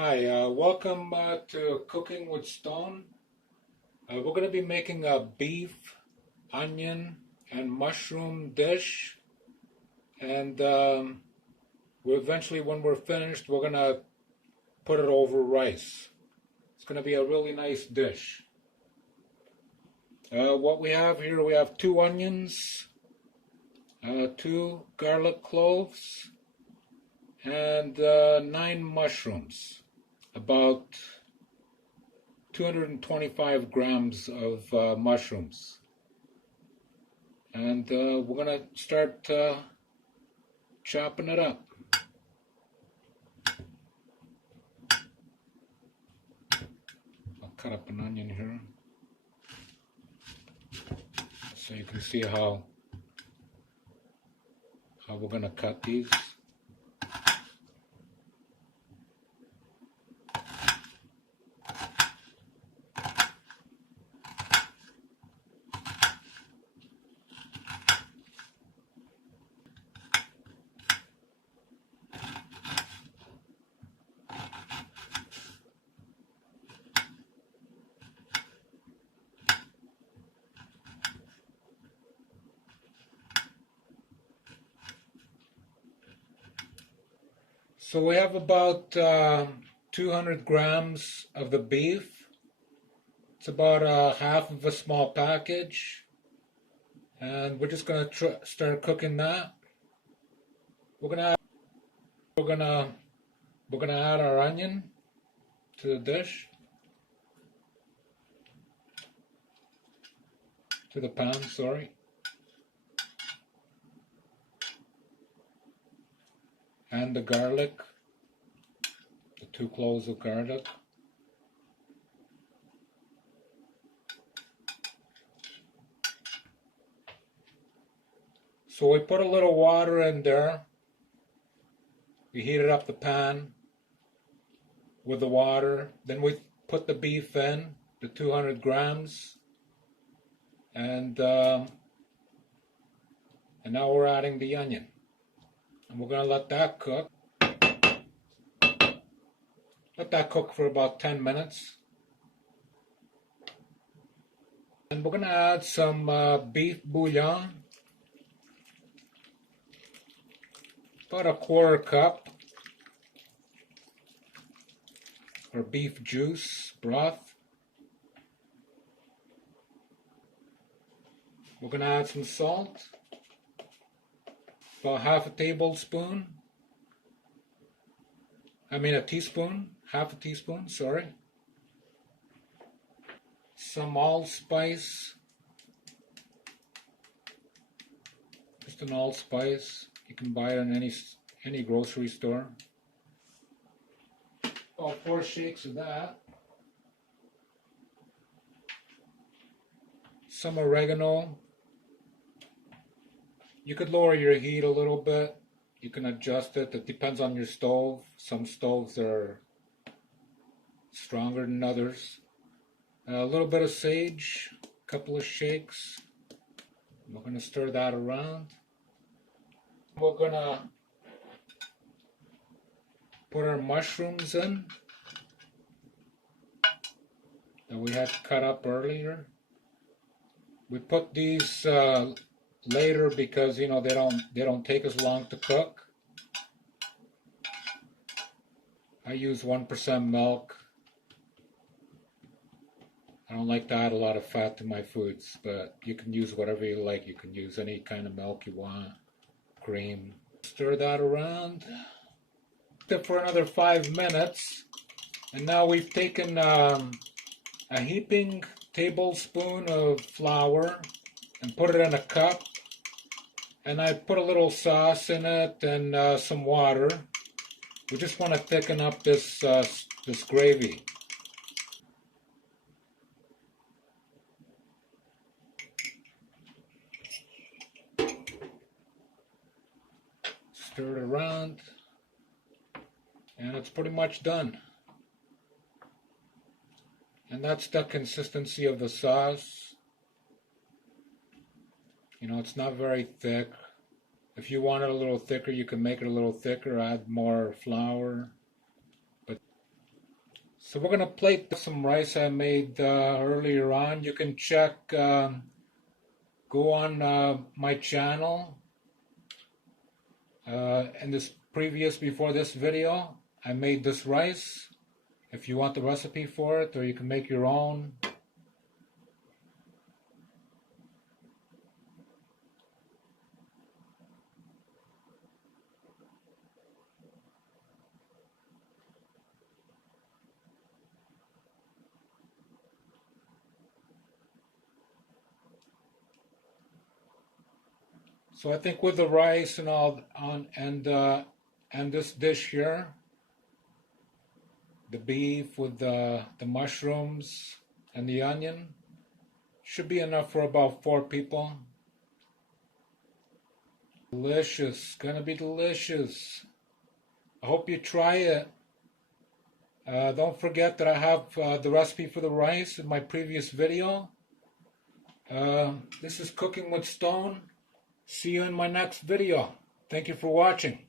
Hi, welcome to Cooking with Stone. We're going to be making a beef, onion, and mushroom dish. And when we're finished, we're going to put it over rice. It's going to be a really nice dish. What we have here, we have 2 onions, 2 garlic cloves, and 9 mushrooms. About 225 grams of mushrooms. And we're going to start chopping it up. I'll cut up an onion here so you can see how we're going to cut these. So we have about 200 grams of the beef. It's about half of a small package. And we're just going to start cooking that. We're going to add our onion to the dish, to the pan, sorry. And the garlic, the 2 cloves of garlic. So we put a little water in there. We heated up the pan with the water. Then we put the beef in, the 200 grams. And now we're adding the onion. And we're going to let that cook. Let that cook for about 10 minutes. And we're going to add some beef bouillon. About a 1/4 cup. Or beef juice broth. We're going to add some salt. About half a teaspoon, half a teaspoon, sorry. Some allspice, just an allspice. You can buy it in any grocery store. About 4 shakes of that. Some oregano. You could lower your heat a little bit. You can adjust it. It depends on your stove. Some stoves are stronger than others. A little bit of sage, a couple of shakes. We're going to stir that around. We're going to put our mushrooms in that we had cut up earlier. We put these later because they don't take as long to cook. I use 1% milk. I don't like to add a lot of fat to my foods, but you can use whatever you like. You can use any kind of milk you want, cream. Stir that around for another 5 minutes, and now we've taken a heaping tablespoon of flour and put it in a cup. And I put a little sauce in it and some water. We just want to thicken up this gravy. Stir it around, and it's pretty much done. And that's the consistency of the sauce. It's not very thick. If you want it a little thicker, you can make it a little thicker, add more flour. But So we're going to plate some rice I made earlier on. You can check, go on my channel. In this before this video, I made this rice. If you want the recipe for it, or you can make your own. So I think with the rice and all and this dish here, the beef with the mushrooms and the onion, should be enough for about 4 people. Delicious, gonna be delicious. I hope you try it. Don't forget that I have the recipe for the rice in my previous video. This is Cooking with Stone. See you in my next video. Thank you for watching.